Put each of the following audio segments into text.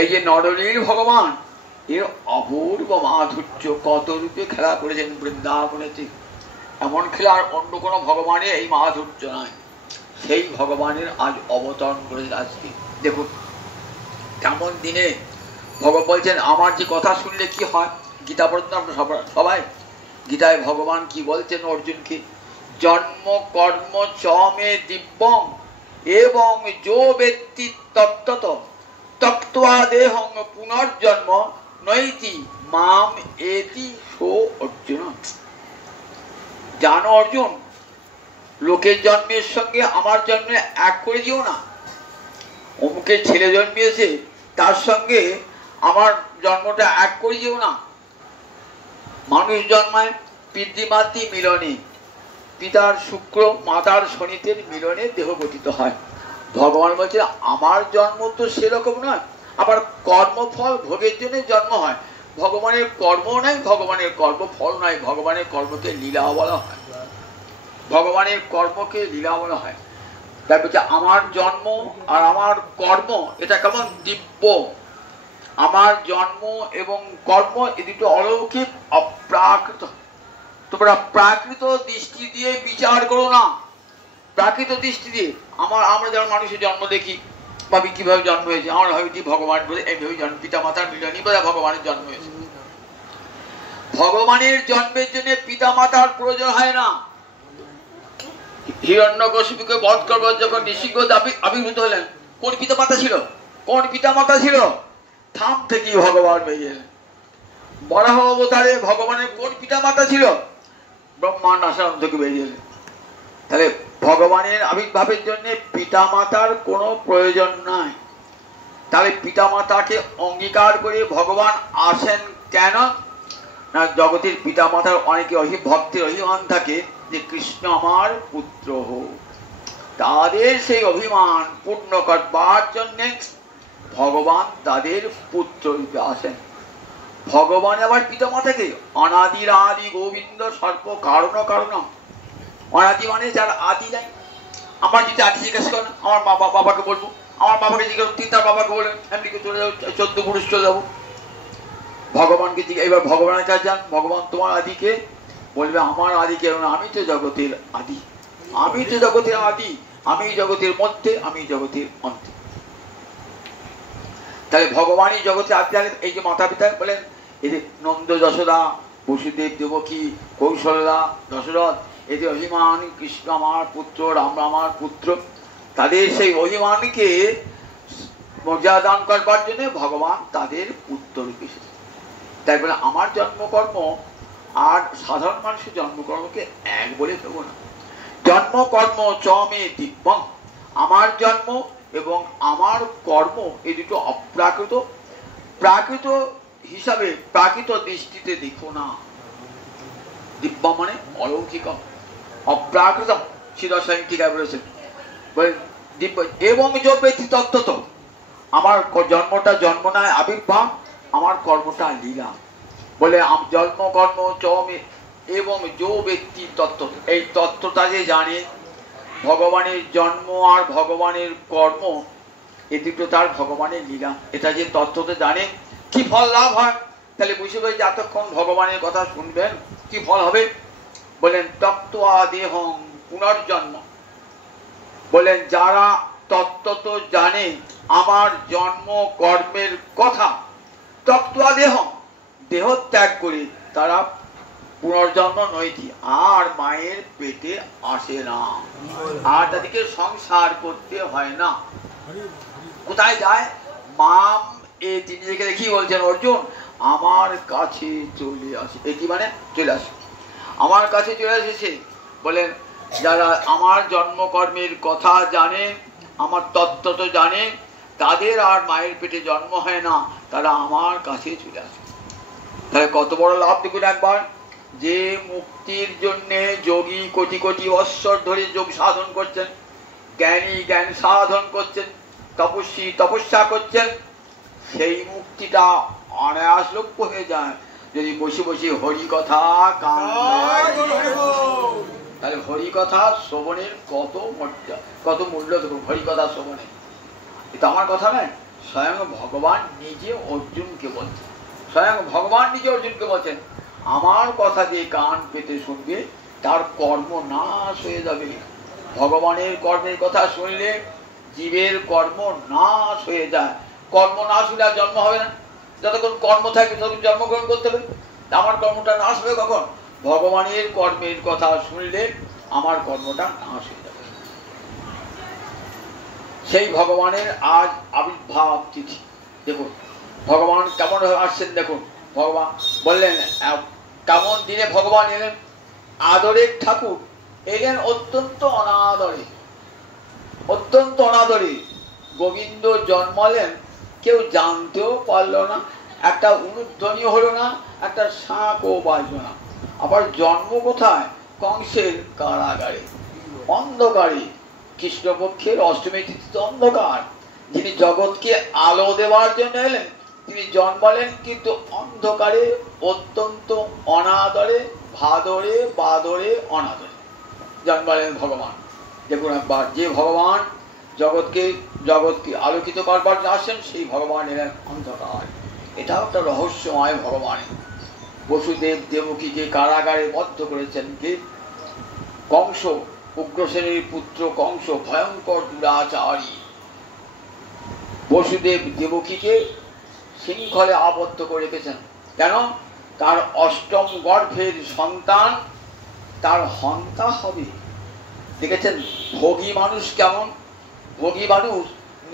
এই যে নরলীল ভগবান এর অপূর্ব মাধুর্য, কত রূপে খেলা করেছেন বৃন্দাবনেতে। এমন খেলা আর অন্য কোনো ভগবানের এই মাধুর্য নয়। সেই ভগবানের আজ অবতরণ করেছেন। আজকে দেখুন কেমন দিনে ভগবান বলছেন, আমার যে কথা শুনলে কি হয়। গীতা পর্যন্ত আমরা সবাই গীতায় ভগবান কি বলছেন অর্জুনকে, জন্ম কর্ম চমে দিব্যং এবং যো ব্যক্তি তত্ত্বত তক্ত্বা দেহং পুনর্জন্ম নৈতি মাম এতি সো অর্জুন। জানো অর্জুন, লোকের জন্মের সঙ্গে আমার জন্মে এক করে দিও না। অমুকের ছেলে জন্মিয়েছে, তার সঙ্গে আমার জন্মটা এক করে দিও না। মানুষ জন্মায় পিতৃমাতৃ মিলনে, পিতার শুক্র মাতার শনিতের মিলনে দেহ গঠিত হয়। ভগবান বলছে আমার জন্ম তো সেরকম নয়, আবার কর্মফল ভোগের জন্য জন্ম হয়। ভগবানের কর্ম নাই, ভগবানের কর্মফল নাই, ভগবানের কর্মকে লীলা বলা হয়। ভগবানের কর্মকে লীলা বলা হয়। তাই বলছে আমার জন্ম আর আমার কর্ম এটা কেমন দিব্য। আমার জন্ম এবং কর্ম এই দুটো অলৌকিক, অপ্রাকৃত। তোমরা প্রাকৃত দৃষ্টি দিয়ে বিচার করো না। প্রাকৃত দৃষ্টি দিয়ে আমরা যেমন মানুষের জন্ম দেখি, ভাবি কিভাবে জন্ম হয়েছে, আমরা ভাবি ভগবান বলে এইভাবে জন্ম, পিতা মাতার মিলনই বলে ভগবানের জন্ম হয়েছে। ভগবানের জন্মের জন্য পিতা মাতার প্রয়োজন হয় না। হিরণ্যকশিপুকে বধ করবার যখন নৃসিংহ আবির্ভূত হলেন, কোন পিতা মাতা ছিল? কোন পিতা মাতা ছিল? থাম থেকেই ভগবান বেরিয়ে এলেন। বরাহ অবতারে ভগবানের কোন পিতা মাতা ছিল? ব্রহ্মাণ্ড আশ্রম থেকে বেরিয়ে এলেন। তাহলে ভগবানের আবির্ভাবের জন্য পিতা মাতার কোনো প্রয়োজন নাই। তাহলে পিতা মাতাকে অঙ্গীকার করে ভগবান আসেন কেন না? জগতের পিতা মাতার অনেকে ভক্তের অভিমান থাকে যে কৃষ্ণ আমার পুত্র হোক। তাদের সেই অভিমান পূর্ণ করবার জন্যে ভগবান তাদের পুত্র রূপে আসেন। ভগবান আবার পিতা মাতাকে অনাদির আদি গোবিন্দ সর্ব কারণ কারণ। অনাদি মানে যার আদি নাই। আমার যদি আদি জিজ্ঞেস করেন, আমার বাবাকে বলবো, আমার বাবাকে জিজ্ঞেস তিনি তার বাবাকে বলেন, এমনিকে চলে যাবো, 14 পুরুষ চলে যাবো। ভগবানকে জিজ্ঞেস, এবার ভগবানের কাছে যান, ভগবান তোমার আদিকে বলবে আমার আদি কেন না, আমি তো জগতের আদি, আমি তো জগতের আদি, আমি জগতের মধ্যে, আমি জগতের অন্তে। তাহলে ভগবানই জগতের আদি। এই যে মাতা পিতা বলেন, এই যে নন্দ যশোদা, বসুদেব দেবকী, কৌশলদা, দশরথ, এই যে অভিমান কৃষ্ণ আমার পুত্র, রাম আমার পুত্র, তাদের সেই অভিমানকে মর্যাদা দান করবার জন্য ভগবান তাদের পুত্র রূপে এসেছে। তাই বলে আমার জন্মকর্ম আর সাধারণ মানুষের জন্মকর্মকে এক বলে দেব না। জন্মকর্ম চমে দিব্যং, আমার জন্ম এবং আমার কর্ম এই দুটো অপ্রাকৃত। প্রাকৃত হিসাবে প্রাকৃত দৃষ্টিতে দেখো না। দিব্য মানে অলৌকিক, অপ্রাকৃত। শিরসায়ন টিকায় বলেছেন দিব্য এবং যো ব্যক্তি তত্ত্বত, আমার জন্মটা জন্ম নয় আবির্ভাব, আমার কর্মটা লীলা। বলে জন্ম কর্ম চমে এবং যো ব্যক্তি তত্ত্ব, এই তত্ত্বটা যে জানে ভগবানের জন্ম আর ভগবানের কর্ম এ দুটো তার ভগবানের লীলা, এটা যে তত্ত্বটা জানে কি ফল লাভ হয়। তাহলে বুঝে পাই যে এতক্ষণ ভগবানের কথা শুনবেন কি ফল হবে। বলেন তক্ত্বা দেহং পুনর্জন্ম। বলেন যারা তত্ত্ব জানে আমার জন্ম কর্মের কথা, তক্ত্বা দেহং দেহ ত্যাগ করে তারা পুনর্জন্ম নয়টি আর মায়ের পেটে আসে না, আর তাদেরকে সংসার করতে হয় না। কোথায় যায়? মাম এটি নিজেকে দেখি বলছেন অর্জুন, আমার কাছে চলে আসে। এটি মানে চলে আসে, আমার কাছে চলে এসেছে। বলেন যারা আমার জন্মকর্মের কথা জানে, আমার তত্ত্ব তো জানে, তাদের আর মায়ের পেটে জন্ম হয় না, তারা আমার কাছে চলে আসে। তাহলে কত বড় লাভ দেখুন একবার। যে মুক্তির জন্য যোগী কোটি কোটি বৎসর ধরে যোগ সাধন করছেন, জ্ঞানী জ্ঞান সাধন করছেন, তপস্বী তপস্যা করছেন, সেই মুক্তিটা অনায়াসলভ্য হয়ে যায় যদি বসে বসে হরি কথা গান। তাহলে হরিকথা শ্রবণের কত মর্যাদা, কত মূল্য দেখুন হরিকথা শ্রবণে। এটা আমার কথা নয়, স্বয়ং ভগবান নিজে অর্জুনকে বলছেন। স্বয়ং ভগবান নিজে অর্জুনকে বলছেন, আমার কথা যে কান পেতে শুনবে তার কর্ম নাশ হয়ে যাবে। ভগবানের কর্মের কথা শুনলে জীবের কর্ম নাশ হয়ে যায়। কর্ম নাশ হলে আর জন্ম হবে না। যতক্ষণ কর্ম থাকবে ততক্ষণ জন্মগ্রহণ করতে হবে। আমার কর্মটা নাশ হবে কখন? ভগবানের কর্মের কথা শুনলে আমার কর্মটা নাশ হয়ে যাবে। সেই ভগবানের আজ আবির্ভাব তিথি। দেখুন ভগবান কেমন ভাবে আসছেন। দেখুন ভগবান বললেন, কেমন দিনে ভগবান এলেন? আদরের ঠাকুর এলেন অত্যন্ত অনাদরে, অত্যন্ত অনাদরে। গোবিন্দ জন্মালেন, কেউ জানতেও পারল না, একটা উলুধ্বনি হলো না, একটা শাঁখও বাজল না। আবার জন্ম কোথায়? কংসের কারাগারে, অন্ধকারে। কৃষ্ণপক্ষের অষ্টমী তিথিতে অন্ধকার। যিনি জগৎকে আলো দেওয়ার জন্য এলেন তিনি জন্মালেন কিন্তু অন্ধকারে, অত্যন্ত অনাদরে, ভাদরে বাদরে অনাদরে জন্মালেন ভগবান। দেখুন একবার, যে ভগবান জগৎকে আলোকিত করবার আসেন সেই ভগবান এলেন অন্ধকার। এটাও একটা রহস্যময় ভগবান। বসুদেব দেবকীকে কারাগারে বদ্ধ করেছেন কে? কংস, উগ্রসেনের পুত্র কংস, ভয়ঙ্কর দুরাচারী। বসুদেব দেবকীকে শৃঙ্খলে আবদ্ধ করে রেখেছেন। কেন? তার অষ্টম গর্ভের সন্তান তার হন্তা হবে। দেখেছেন ভোগী মানুষ কেমন? ভোগী মানুষ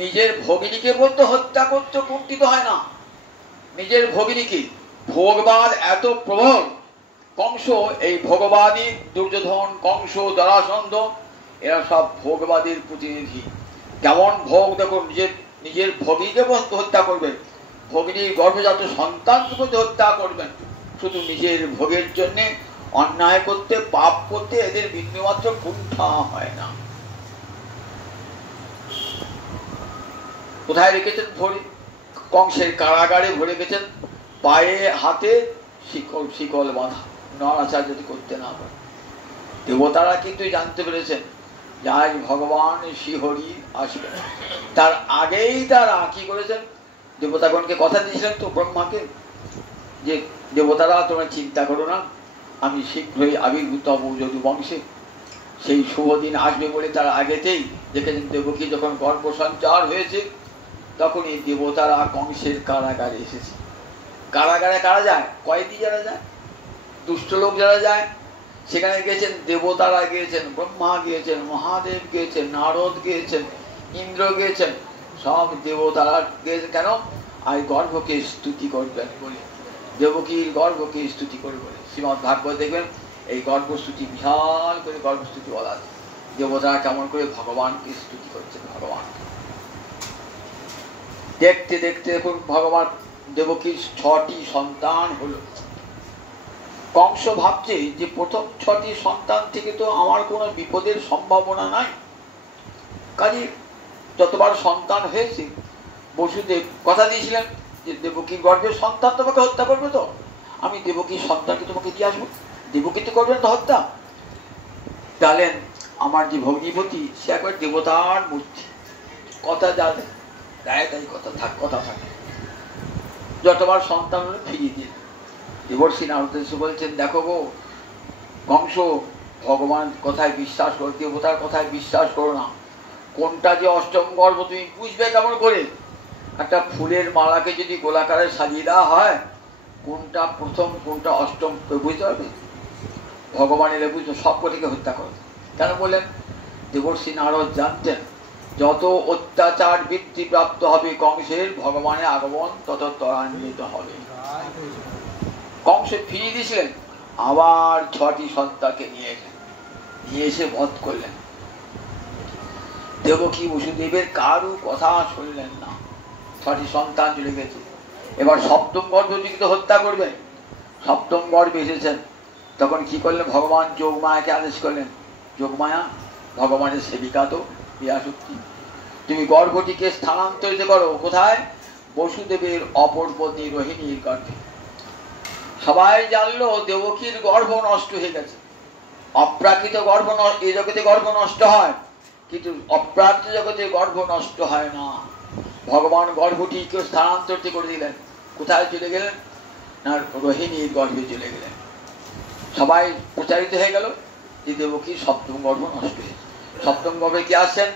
নিজের ভগিনীকে বলতে হত্যা করতে কুণ্ঠিত হয় না। নিজের ভগিনীকে ভোগবাদ এত প্রবল। কংস এই ভোগবাদী, দুর্যোধন, কংস, জরাসন্ধ এরা সব ভোগবাদীর প্রতিনিধি। কেমন ভোগ দেখুন, নিজের ভগিনীকে হত্যা করবেন, ভগিনীর গর্ভজাত সন্তানকে হত্যা করবেন, শুধু নিজের ভোগের জন্য। অন্যায় করতে, পাপ করতে এদের বিন্দুমাত্র কুণ্ঠা হয় না। কোথায় রেখেছেন? ভরে কংসের কারাগারে ভরে রেখেছেন, পায়ে হাতে শিকল বাঁধা, নড়াচড়া যদি করতে না পারে। দেবতারা কিন্তু জানতে পেরেছেন যে আজ ভগবান শ্রীহরি আসবেন। তার আগেই তারা কি করেছেন? দেবতাগণকে কথা দিয়েছিলেন তো ব্রহ্মাকে, যে দেবতারা তোমরা চিন্তা করো না, আমি শীঘ্রই আবির্ভূত হব যদু বংশে। সেই শুভ দিন আসবে বলে তারা আগেতেই দেখেছেন। দেবকী যখন গর্ভ সঞ্চার হয়েছে তখন এই দেবতারা কংসের কারাগারে এসেছে। কারাগারে কারা যায়? কয়েদি যারা যায়, দুষ্ট লোক যারা যায়, সেখানে গিয়েছেন দেবতারা, গিয়েছেন ব্রহ্মা, গিয়েছেন মহাদেব, গিয়েছেন নারদ, গিয়েছেন ইন্দ্র, গিয়েছেন সব দেবতারা গিয়েছেন। কেন? আর গর্ভকে স্তুতি করবেন বলে, দেবকীর গর্ভকে স্তুতি করে বলে। শ্রীমদ্ ভাগবত দেখবেন এই গর্ভস্তুতি, বিশাল করে গর্ভস্তুতি বলা আছে। দেবতারা কেমন করে ভগবানকে স্তুতি করছেন। ভগবান দেখতে দেখতে দেখুন ভগবান দেবকীর 6টি সন্তান হলো। কংস ভাবছে যে প্রথম 6টি সন্তান থেকে তো আমার কোনো বিপদের সম্ভাবনা নাই, কাজে যতবার সন্তান হয়েছে বসুদেব কথা দিয়েছিলেন যে দেবকীর গর্ভের সন্তান তোমাকে হত্যা করবে, তো আমি দেবকীর সন্তানকে তোমাকে দিয়ে আসবো, দেবকী তো করবেন তো হত্যা। তাহলে আমার যে ভগ্নিপতি সে একবার দেবতার মূর্তি, কথা যা দেয় তাই কথা থাকে। যতবার সন্তান হলে ফিরিয়ে দিয়ে দেবর্ষী নারদ এসে বলছেন, দেখো গো কংস, ভগবান কথায় বিশ্বাস করো, দেবতার কথায় বিশ্বাস করো না। কোনটা যে অষ্টম গর্ভ তুমি বুঝবে কেমন করে? একটা ফুলের মালাকে যদি গোলাকারে সাজিয়ে দেওয়া হয়, কোনটা প্রথম কোনটা অষ্টম বুঝতে পারবে? ভগবান এলে বুঝতো সব কটিকে হত্যা করে। কেন বললেন? দেবর্ষী নারদ জানতেন যত অত্যাচার বৃদ্ধি প্রাপ্ত হবে কংসের, ভগবানের আগমন তত ত্বরান্বিত হবে। কংস ফিরিয়ে দিয়েছিলেন, আবার 6টি সন্তানকে নিয়ে এসে বধ করলেন। দেবকী বসুদেবের কারু কথা শুনলেন না, 6টি সন্তান চলে গেছে। এবার সপ্তম গর্ভটিকে হত্যা করবেন। সপ্তম গর্ভে এসেছেন, তখন কি করলেন? ভগবান যোগমায়াকে আদেশ করলেন, যোগমায়া ভগবানের সেবিকা তো বিয়াশক্তি, তুমি গর্ভটিকে স্থানান্তরিত করো। কোথায়? বসুদেবের অপর পত্নী রোহিণীর গর্ভে। সবাই জানলো দেবকীর গর্ভ নষ্ট হয়ে গেছে, অপ্রাকৃত গর্ভ এই জগতে গর্ভ নষ্ট হয়, কিন্তু অপ্রাকৃত জগতে গর্ভ নষ্ট হয় না। ভগবান গর্ভটিকে স্থানান্তরিত করে দিলেন। কোথায় চলে গেলেন? না, রোহিণীর গর্ভে চলে গেলেন। সবাই প্রচারিত হয়ে গেল যে দেবকী সপ্তম গর্ভ নষ্ট হয়েছে। সপ্তম গর্ভে কি আসছেন?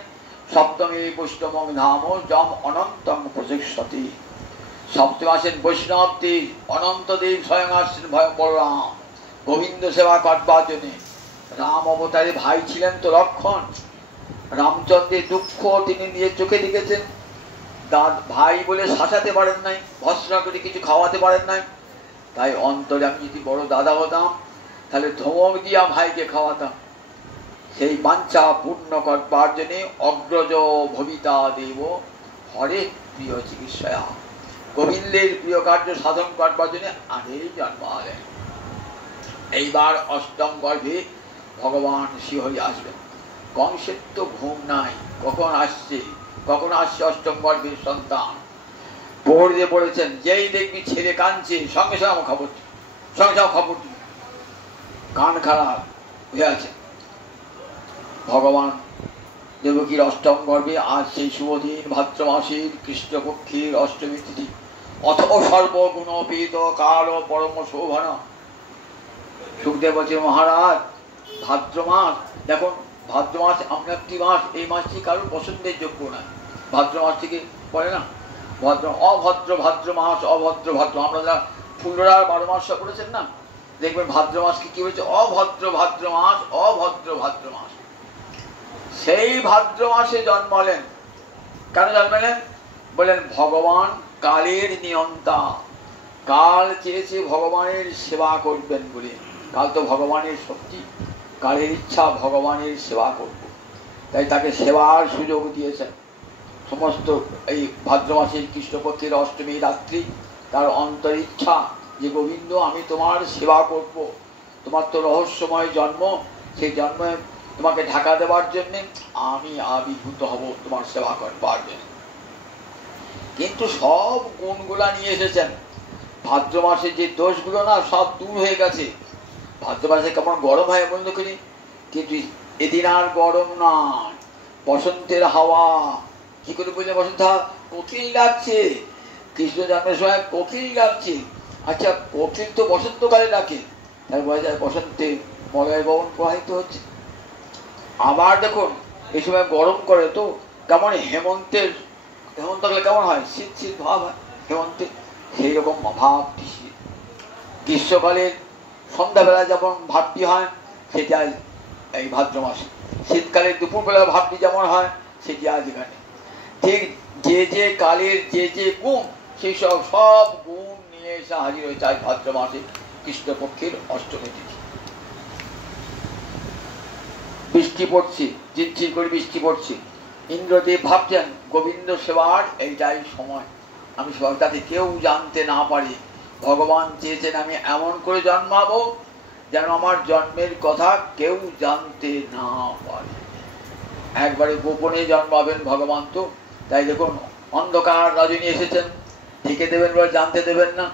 সপ্তমী বৈষ্ণব ধাম যম অনন্তম প্রচেষ্যতি। সপ্তম আসেন বৈষ্ণব দেব, অনন্ত দেব স্বয়ং আসছেন বলরাম গোবিন্দ সেবা করবার জন্য। রাম অবতারে ভাই ছিলেন তো লক্ষণ। রামচন্দ্রের দুঃখ তিনি নিজের চোখে দেখেছেন। ভাই বলে শাসাতে পারেন নাই, ভৎসনা করে কিছু খাওয়াতে পারেন নাই। তাই অন্তরে আমি যদি বড় দাদা হতাম তাহলে ধমক দিয়া ভাইকে খাওয়াতাম। সেই বাঞ্ছা পূর্ণ করবার জন্য অগ্রজ ভবিতা দেব হরে প্রিয় চিকিৎসা, গোবিন্দের প্রিয় কার্য সাধন করবার জন্য আগেই জন্মালেন। এইবার অষ্টম গর্ভে ভগবান শ্রীহরি আসবেন। কংসের তো ঘুম নাই, কখন আসছে অষ্টম গর্ভের সন্তান। প্রহর দিয়ে পড়েছেন, যেই দেখবি ছেলে কাঁদছে সঙ্গে সঙ্গে আমার খবর, কান খারাপ হয়ে আছে। ভগবান দেবকীর অষ্টম গর্ভে আজ সেই শুভদিন ভাদ্র মাসের কৃষ্ণপক্ষের অষ্টমী তিথি। অথ সর্বগুণোপেত কাল পরম শোভন। সুখদেব বলছে, মহারাজ ভাদ্র মাস, দেখুন ভাদ্র মাস এমন একটি মাস, এই মাসটি কারোর পছন্দের যোগ্য না। ভাদ্র মাস থেকে পড়ে না অভদ্র ভাদ্র মাস, অভদ্র ভাদ্র। আমরা যা ফুলরা 12 মাস করেছেন না, দেখবেন ভাদ্র মাসকে কি বলছে? অভদ্র ভাদ্র মাস, অভদ্র ভাদ্র মাস। সেই ভাদ্র মাসে জন্মালেন। কেন জন্মালেন? বলেন ভগবান কালের নিয়ন্তা। কাল চেয়েছে ভগবানের সেবা করবেন বলে। কাল তো ভগবানের শক্তি, কালের ইচ্ছা ভগবানের সেবা করব, তাই তাকে সেবার সুযোগ দিয়েছেন। সমস্ত এই ভাদ্র মাসের কৃষ্ণপক্ষের অষ্টমী রাত্রি তার অন্তর ইচ্ছা যে গোবিন্দ আমি তোমার সেবা করব। তোমার তো রহস্যময় জন্ম, সেই জন্মে তোমাকে ঢাকা দেওয়ার জন্য আমি আবির্ভূত হব তোমার সেবা করবার জন্য। কিন্তু সব গুণগুলা নিয়ে এসেছেন। ভাদ্র মাসে যে দোষগুলো না সব দূর হয়ে গেছে। ভাদ্র মাসে কেমন গরম হয় বন্ধ করি, কিন্তু এদিন আর গরম না, বসন্তের হাওয়া। কি করে বললে বসন্ত হাওয়া? কোকিল ডাকছে, কৃষ্ণ জন্মের সময় কোকিল ডাকছে। আচ্ছা, কোকিল তো বসন্তকালে ডাকে, তাই বোঝা যায় বসন্তে মলয় ববন প্রবাহিত হচ্ছে। আবার দেখুন এই সময় গরম করে তো, কেমন হেমন্তকালে কেমন হয়? শীত শীত ভাব হয় হেমন্তে, সেই রকম ভাব। গ্রীষ্মকালের সন্ধ্যাবেলা যেমন ভাবটি হয় সেটি আজ এই ভাদ্র মাসে। শীতকালের দুপুরবেলা ভাবটি যেমন হয় সেটি আজ এখানে। ঠিক যে কালের যে গুণ, সেই সব গুণ নিয়ে এসে হাজির হয়েছে আজ ভাদ্র মাসে কৃষ্ণপক্ষের অষ্টমী তিথি। বৃষ্টি পড়ছে, ঝিরঝির করে বৃষ্টি পড়ছে। ইন্দ্রদেব ভাবছেন গোবিন্দ সেবার এইটাই সময়, আমি সেবা যাতে কেউ জানতে না পারে। ভগবান চেয়েছেন আমি এমন করে জন্মাবো যেন আমার জন্মের কথা কেউ জানতে না পারে। একবারে গোপনে জন্মাবেন ভগবান তো, তাই দেখুন অন্ধকার রজনী এসেছেন, ঢেকে দেবেন বলে জানতে দেবেন না।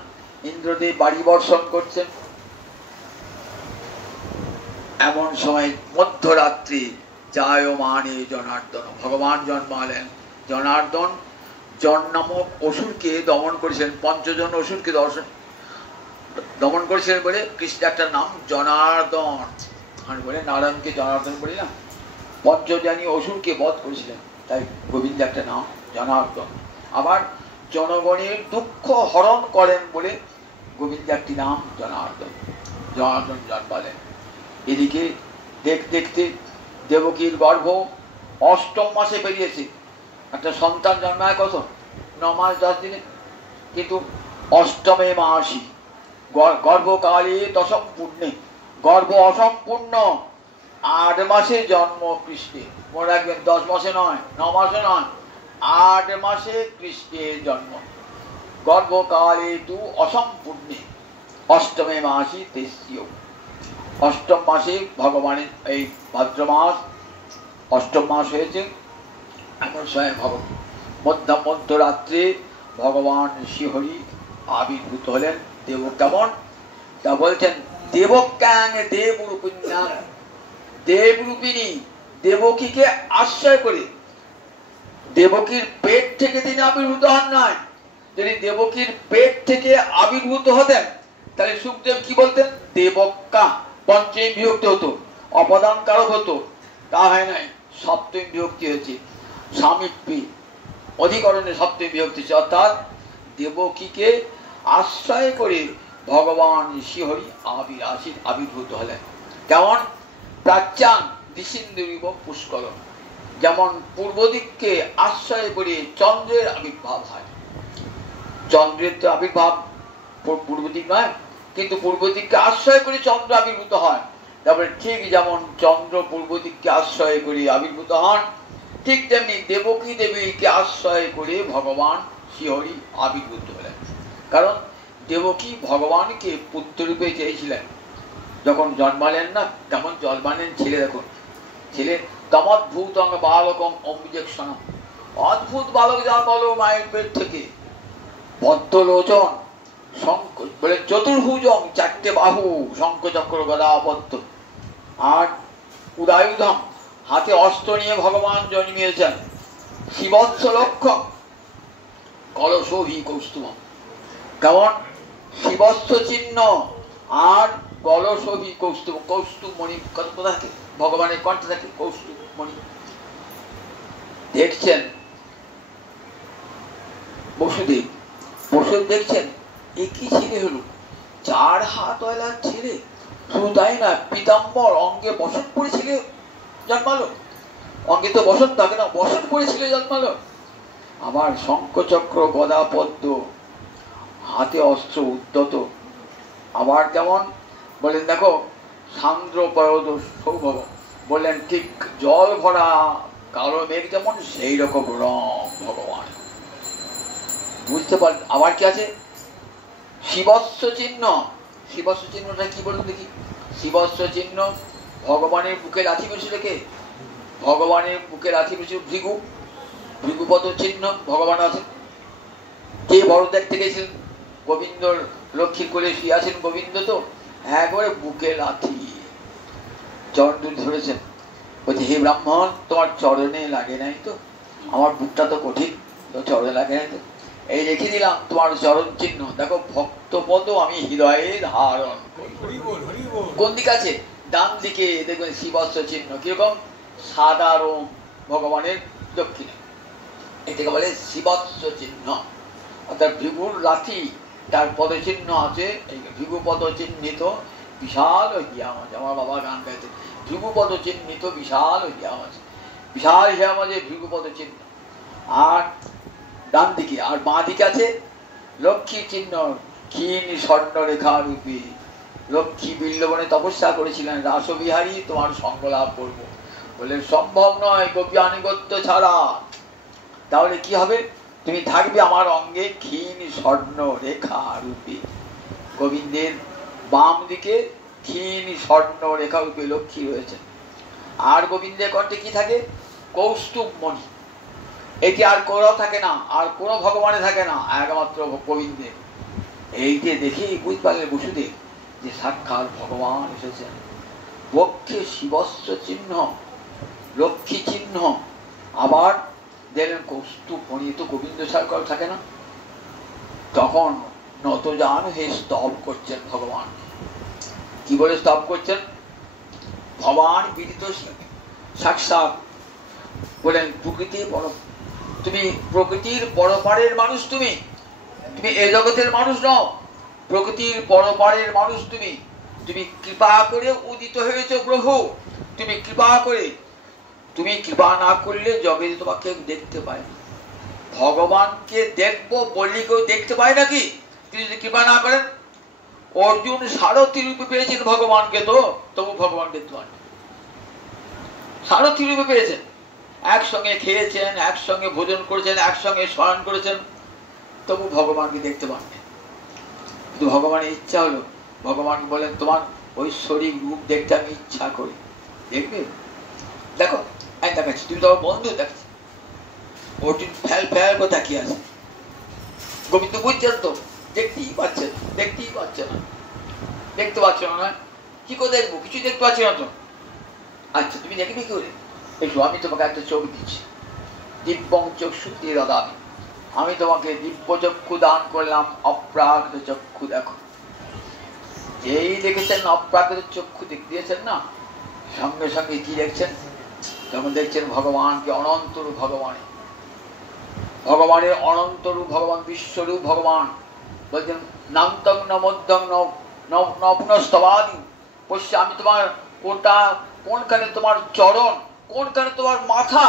ইন্দ্রদেব বাড়ি বর্ষণ করছেন। এমন সময় মধ্যরাত্রি জায়মানে জনার্দন, ভগবান জন্মালেন। জনার্দন জন নামক অসুরকে দমন করেছেন। 5 জন অসুরকে দমন করেছিলেন বলে কৃষ্ণ একটা নাম জনার্দন। আর বলে নারায়ণকে জনার্দন বলি না, 5 জানি অসুরকে বধ করেছিলেন, তাই গোবিন্দ একটা নাম জনার্দন। আবার জনগণের দুঃখ হরণ করেন বলে গোবিন্দ একটি নাম জনার্দন। জনার্দন জন্মালেন। এদিকে দেখতে দেবকীর গর্ভ অষ্টম মাসে পেরিয়েছে। একটা সন্তান জন্মায় কত? 9 মাস 10 দিনে, কিন্তু অষ্টমে মাসি গর্ভকালে দশম পূর্ণে, গর্ভ অসম্পূর্ণ 8 মাসে জন্ম কৃষ্ণের। মনে রাখবেন 10 মাসে নয়, 9 মাসে নয়, 8 মাসে কৃষ্ণের জন্ম। গর্ভকালে তু অসম্পূর্ণে অষ্টমে মাসি তেস্য। অষ্টম মাসে ভগবানের এই ভাদ্র মাস অষ্টম মাস হয়েছে। এমন সময় মধ্যরাত্রে ভগবান শ্রীহরি আবির্ভূত হলেন। দেব কেমন তা বলছেন, দেবজ্ঞান দেবরূপিণ্যাং দেবরূপিণী দেবকীকে আশ্রয় করে, দেবকীর পেট থেকে তিনি আবির্ভূত হন নয়। যদি দেবকীর পেট থেকে আবির্ভূত হতেন তাহলে সুখদেব কি বলতেন? দেবক্কা, পঞ্চমী বিভক্তি হতো, অপদান কারক হতো। তা হয় নাই, সপ্তমী বিভক্তি হয়েছে, স্বামীপি অধিকরণে সপ্তমী বিভক্তি হচ্ছে। অর্থাৎ দেবকীকে আশ্রয় করে ভগবান শ্রীহরি আবির্ভূত হলেন। কেমন? প্রাচ্যাং দিশিন্দুরিব পুষ্কর, যেমন পূর্ব দিককে আশ্রয় করে চন্দ্রের আবির্ভাব হয়। চন্দ্রের তো আবির্ভাব পূর্ব দিক নয়, কিন্তু পূর্ব দিককে আশ্রয় করে চন্দ্র আবির্ভূত হয়। তারপরে ঠিক যেমন চন্দ্র পূর্ব দিককে আশ্রয় করে আবির্ভূত হন, ঠিক তেমনি দেবকী দেবীকে আশ্রয় করে ভগবান শ্রীহরি আবির্ভূত হলেন। কারণ দেবকী ভগবানকে পুত্ররূপে চেয়েছিলেন। যখন জন্মালেন না, তেমন জন্মালেন ছেলে। দেখুন ছেলে, তমদ্ভূত বালকম অম্বিজেক্ষণ, অদ্ভুত বালক জন্মালো মায়ের পেট থেকে। পদ্মলোচন, বলে চতুর্ভুজং, চারটে বাহু, শঙ্খ চক্র গদা পদ্ম, আর উদায়ুধম, হাতে অস্ত্র নিয়ে ভগবান জন্মিয়েছেন। শিবৎস লক্ষণ, কলশোভি কৌস্তুভম, কেমন? শিবস্ত চিহ্ন আর কলশোভি কৌস্তুভ, কৌস্তুভ মণি কত থাকে ভগবানের কণ্ঠে থাকে, কৌস্তুভ মণি। দেখছেন বসুদেব, বসুদেব দেখছেন এ কি ছেলে হলো, 4 হাতওয়ালা ছেলে। শুধু তাই না, পীতাম্বর অঙ্গে বসন পরে ছেলে জন্মালো। অঙ্গে তো বসন থাকে না, বসন পরে ছেলে জন্মালো। আবার শঙ্খচক্র গদা পদ্ম, হাতে অস্ত্র উদ্যত। আবার যেমন বলেন, দেখো সান্দ্র পয়দ সৌভব, বললেন ঠিক জল ভরা কালো মেঘ যেমন, সেই রকম রং ভগবান। বুঝতে পারেন? আবার কি আছে? শিবস্ব চিহ্ন। শিবস্ব চিহ্নটা কি বলুন দেখি? শিবস্ব চিহ্ন ভগবানের বুকে লাথি মেরেছিল কে? ভগবানের বুকে লাথি মেরেছিল ভৃগু। ভৃগুপদ চিহ্ন ভগবান আছে। কে বড় দেখতে গেছিলেন? গোবিন্দ লক্ষ্মীর কোলে শুয়ে আছেন গোবিন্দ, তো একবারে বুকে লাথি, চরণ দুল ধরেছেন। বলছে, হে ব্রাহ্মণ, তোমার চরণে লাগে নাই তো? আমার বুকটা তো কঠিন, তো চরণে লাগে নাই তো? এই রেখে দিলাম তোমার চরণ চিহ্ন। দেখো ভক্তপদ আমি হৃদয়ে ধারণ করি। কোন দিক আছে? ডান দিকে দেখবেন শিবস্ব চিহ্ন। কিরকম? সাধারণ ভগবানের দক্ষিণে, এটাকে বলে শিবস্ব চিহ্ন। অর্থাৎ ভৃগুর লাঠি, তার পদচিহ্ন আছে। এই ভৃগুপদ চিহ্নিত বিশাল হিয়া মাছ, আমার বাবা গান গাইছে, ভৃগুপদ চিহ্নিত বিশাল হিয়া মাছ, বিশাল হিয়া মাঝে ভৃগুপদ চিহ্ন। আর ডান দিকে, আর বাঁ দিকে আছে লক্ষ্মী চিহ্ন, ক্ষীণ স্বর্ণ রেখা রূপে। লক্ষ্মী বিল্লবনে তপস্যা করেছিলেন, রাসবিহারী তোমার সঙ্গ লাভ করবো বলে, সম্ভব নয় গোপী আনুগত্য ছাড়া। তাহলে কি হবে? তুমি থাকবে আমার অঙ্গে ক্ষীণ স্বর্ণ রেখা রূপে। গোবিন্দের বাম দিকে ক্ষীণ স্বর্ণ রেখা রূপে লক্ষ্মী রয়েছে। আর গোবিন্দের কণ্ঠে কি থাকে? কৌস্তুভ মণি। এটি আর কোথাও থাকে না, আর কোনো ভগবানে থাকে না, একমাত্র গোবিন্দের। এইটি দেখেই বুঝতে পারলেন বসুদেব যে সাক্ষাৎ ভগবান এসেছেন। বক্ষে শিবস্ব চিহ্ন, লক্ষ্মী চিহ্ন, আবার দেখলেন কৌস্তুভ মণি। তো গোবিন্দ সার্কল থাকে না। তখন নতজান হে স্তব করছেন ভগবান। কি বলে স্তব করছেন? ভগবান বিদিত সাক্ষাৎ বলেন, প্রকৃতির পর, তুমি প্রকৃতির পরপারের মানুষ, তুমি তুমি এ জগতের মানুষ নও, প্রকৃতির পরপারের মানুষ তুমি। তুমি কৃপা করে উদিত হয়েছ প্রভু, তুমি কৃপা করে। তুমি কৃপা না করলে জগতে তোমাকে দেখতে পায় না। ভগবানকে দেখবো বললে কেউ দেখতে পায় নাকি? তিনি যদি কৃপা না করেন। অর্জুন সারথী রূপে পেয়েছেন ভগবানকে, তো তবু ভগবান দেখতে পান। সারথী রূপে পেয়েছেন, একসঙ্গে খেয়েছেন, একসঙ্গে ভোজন করেছেন, একসঙ্গে স্মরণ করেছেন, তবু ভগবানকে দেখতে পান। কিন্তু ভগবানের ইচ্ছা হলো, ভগবান বলেন, তোমার ঐশ্বরিক রূপ দেখতে আমি ইচ্ছা করি। দেখবে? দেখো এক দেখাচ্ছি, তুমি তোমার বন্ধু দেখছি। অর্জুন ফ্যাল ফ্যাল করে তাকিয়ে আছে। গোবিন্দ বুঝছেন তো, দেখতেই পাচ্ছেন, দেখতেই পাচ্ছে না, দেখতে পাচ্ছ না। কি করে দেখবো? কিছু দেখতে পাচ্ছি না তো। আচ্ছা তুমি দেখবি কি করে? একটু আমি তোমাকে একটা চোখ দিচ্ছি, দিব্যং চক্ষু দিয়ে দাদামি, আমি তোমাকে দিব্য চক্ষু দান করলাম, অপ্রাকৃত চক্ষু দেখো। যেই দেখেছেন অপ্রাকৃত চক্ষু দিয়েছেন না, সঙ্গে সঙ্গে কি দেখছেন? তখন দেখছেন ভগবানকে, অনন্ত রূপ ভগবান, ভগবানের অনন্ত রূপ ভগবান, বিশ্বরূপ ভগবান। বলছেন নান্তং ন মধ্যং ন পুনস্তবাদি, পশ্য আমি তোমার কোনটা, কোনখানে তোমার চরণ, কোনখানে তোমার মাথা,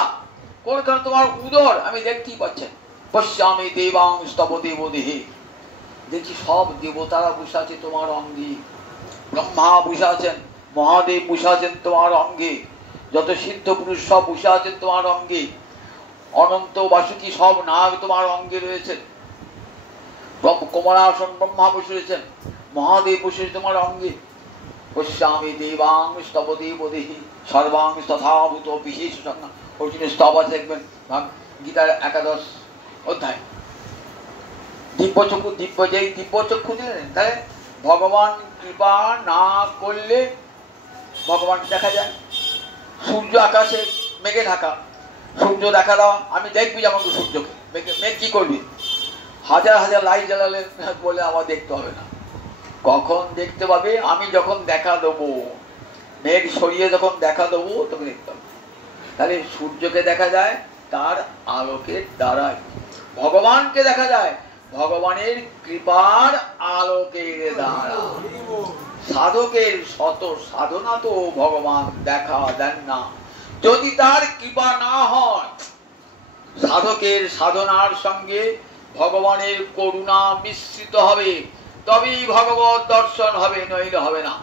কোনখানে তোমার উদর আমি দেখতেই পাচ্ছেন। পশ্য আমি দেবাং স্তব দেব দেহে, দেখছি সব দেবতারা বসে আছে তোমার অঙ্গে, ব্রহ্মা বসে আছেন, মহাদেব বসে আছেন তোমার অঙ্গে, যত সিদ্ধ পুরুষ সব বসে আছেন তোমার অঙ্গে, অনন্ত বাসুকি সব নাগ তোমার অঙ্গে রয়েছেন, কমলাসন ব্রহ্মা বসে রয়েছেন, মহাদেব বসে তোমার অঙ্গে। পশ্যামি দেবাং স্তব দেব দেহি সর্বাং তথাভূত বিশেষ সংজ্ঞা, অর্জুন স্তব আছে দেখবেন গীতার 11 অধ্যায়। দিব্যচক্ষু, দিব্য যেই দিব্যচক্ষু দিলেন, তাহলে ভগবান কৃপা না করলে ভগবান দেখা যায়। সূর্য আকাশে মেঘে ঢাকা, সূর্য দেখা দাও, আমি দেখবি যেমন সূর্যকে, মেঘ কি করবি? হাজার হাজার লাইট জ্বালালে বলে আমার দেখতে হবে না। কখন দেখতে পাবে? আমি যখন দেখা দেবো, মেঘ সরিয়ে যখন দেখা দেবো তখন দেখতে হবে। তাহলে সূর্যকে দেখা যায় তার আলোকের দ্বারাই, ভগবানকে দেখা যায় ভগবানের কৃপার আলোকের দ্বারা। সাধকের শত সাধনা তো ভগবান দেখা দেন না, যদি তার কৃপা না হয়। সাধকের সাধনার সঙ্গে ভগবানের করুণা মিশ্রিত হবে, তবেই ভগবত দর্শন হবে, নইলে হবে না।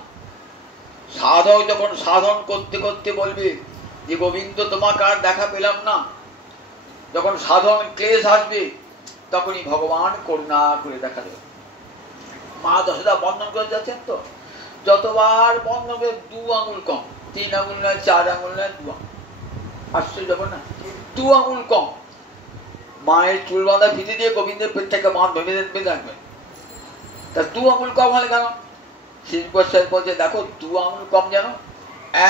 সাধক যখন সাধন করতে করতে বলবে যে গোবিন্দ তোমাকে আর দেখা পেলাম না, যখন সাধন ক্লেশ আসবে তখনই ভগবান করুণা করে দেখা দেবে। মা যশোদা বন্ধন করে যাচ্ছেন তো, যতবার বন্ধন করে 2 আঙুল কম, 3 আঙুল নয়, 4 আঙুল নয়, 2 আঙুল। আশ্চর্য যখন না, 2 আঙুল কম। মায়ের চুল বাঁধা ফিতে দিয়ে গোবিন্দের পেটটাকে মা বেঁধে রাখবেন, তা 2 আঙুল কম হলে কেন? শিল্পসাদ বলছে দেখো 2 আঙুল কম যেন,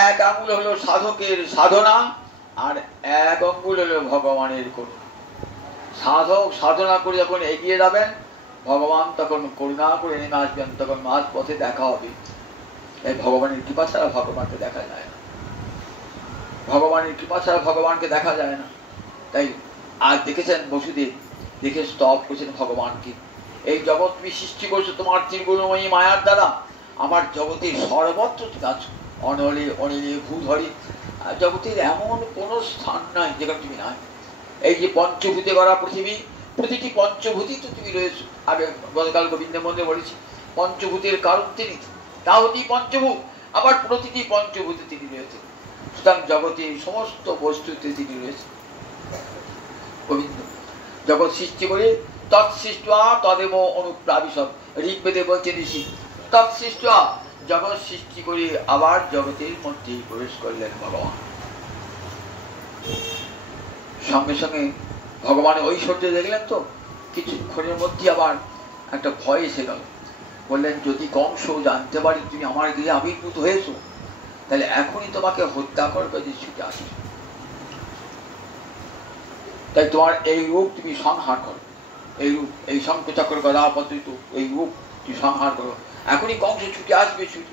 1 আঙুল হলো সাধকের সাধনা, আর 1 আঙুল হলো ভগবানের করুণা। সাধক সাধনা করে যখন এগিয়ে যাবেন, ভগবান তখন করুণা করে নেমে আসবেন, তখন মাঝ পথে দেখা হবে। এই ভগবানের কৃপা ছাড়া ভগবানকে দেখা যায় না, ভগবানের কৃপা ছাড়া ভগবানকে দেখা যায় না। তাই আজ দেখেছেন বসুদেব দেখে স্তব করেছেন ভগবানকে, এই জগৎ তুমি সৃষ্টি করছো তোমার ত্রিগুণময়ী মায়ার দ্বারা, আমার জগতের সর্বত্র তুমি আছো, অনলে অনিলে ভূধরে, জগতের এমন কোনো স্থান নাই যেখানে তুমি নাই। এই যে পঞ্চভূতে গড়া পৃথিবী, প্রতিটি পঞ্চভূতি তো তুমি রয়েছো। আগে গতকাল গোবিন্দের মধ্যে বলেছি পঞ্চভূতের কারণ তিনি, তাও তিনি পঞ্চভূত, আবার প্রতিটি পঞ্চভূতে তিনি রয়েছে। সুতরাং জগতের সমস্ত বস্তুতে তিনি রয়েছে। গোবিন্দ জগৎ সৃষ্টি করে তৎসৃষ্টা তদেব অনুপ্রাবিশৎ, ঋগ্বেদে বলছে ঋষি তৎসৃষ্টা, জগৎ সৃষ্টি করে আবার জগতের মধ্যে প্রবেশ করলেন ভগবান। সঙ্গে সঙ্গে ভগবানের ঐশ্বর্য দেখলেন তো, কিছুক্ষণের মধ্যে আবার একটা ভয় এসে গেল। বললেন যদি কংস জানতে পারি তুমি আমার গৃহে আবির্ভূত হয়েছো, তাহলে এখনই তোমাকে হত্যা করবে, যে ছুটে আসে। তাই তোমার এই রূপ তুমি সংহার করো, এই রূপ, এই শঙ্খচক্র গদা পতিত এই রূপ তুমি সংহার করো, এখনই কংস ছুটে আসবে, ছুটে।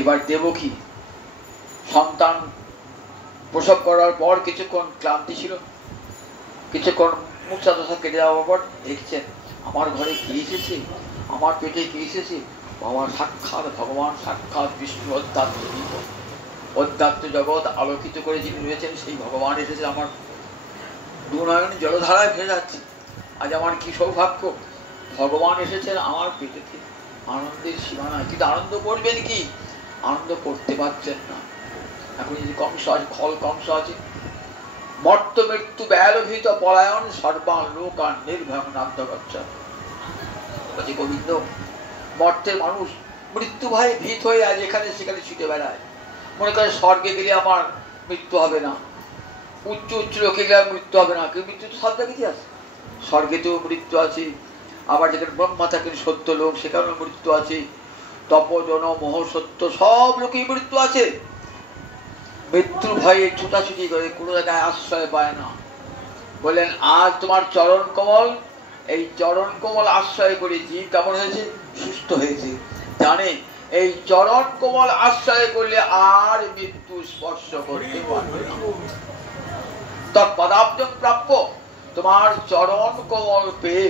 এবার দেবকী সন্তান প্রসব করার পর কিছুক্ষণ ক্লান্তি ছিল, কিছুক্ষণ মুখটা দশা কেটে যাওয়ার পর দেখছেন আমার ঘরে কে এসেছে, আমার পেটে কে এসেছে, বাবা সাক্ষাৎ ভগবান, সাক্ষাৎ বিষ্ণু, অধ্যাত্ম জগৎ আলোকিত করে যিনি রয়েছেন সেই ভগবান এসেছে। আমার দুনয়ন জলধারায় ভেসে যাচ্ছে, আজ আমার কি সৌভাগ্য, ভগবান এসেছেন আমার পেটেতে। আনন্দের সীমানা, কিন্তু আনন্দ করবেন কি? আনন্দ করতে পারছেন না। এখন যদি কংস আছে, খল কংস আছে, মর্ত মৃত্যু ব্যয়ভীত পলায়ন সর্বান লোকান নির্ভয় নান্তগচ্ছা। বলছে গোবিন্দ মর্তের মানুষ মৃত্যু ভয়ে ভীত হয়ে আজ এখানে সেখানে ছুটে বেড়ায়, মনে করে স্বর্গে গেলে আমার মৃত্যু হবে না, উচ্চ উচ্চ লোকে গেলে মৃত্যু হবে না। কিন্তু মৃত্যু তো সব জায়গাতেই আছে, স্বর্গেতেও মৃত্যু আছে, আবার যেখানে ব্রহ্মা থাকেন সত্য লোক সেখানেও মৃত্যু আছে, তপজন মোহ সত্য সব লোকেই মৃত্যু আছে। মৃত্যুর ভয়ে ছুটাছুটি করে, কোনো জায়গায় আশ্রয় পায় না। বললেন আজ তোমার চরণ কমল, এই চরণ কমল আশ্রয় করে জীব কেমন হয়েছে? সুস্থ হয়েছে। জানে এই চরণ কমল আশ্রয় করলে আর মৃত্যু স্পর্শ করতে পারবে না। তৎপদাব্জন প্রাপ্য, তোমার চরণ কমল পেয়ে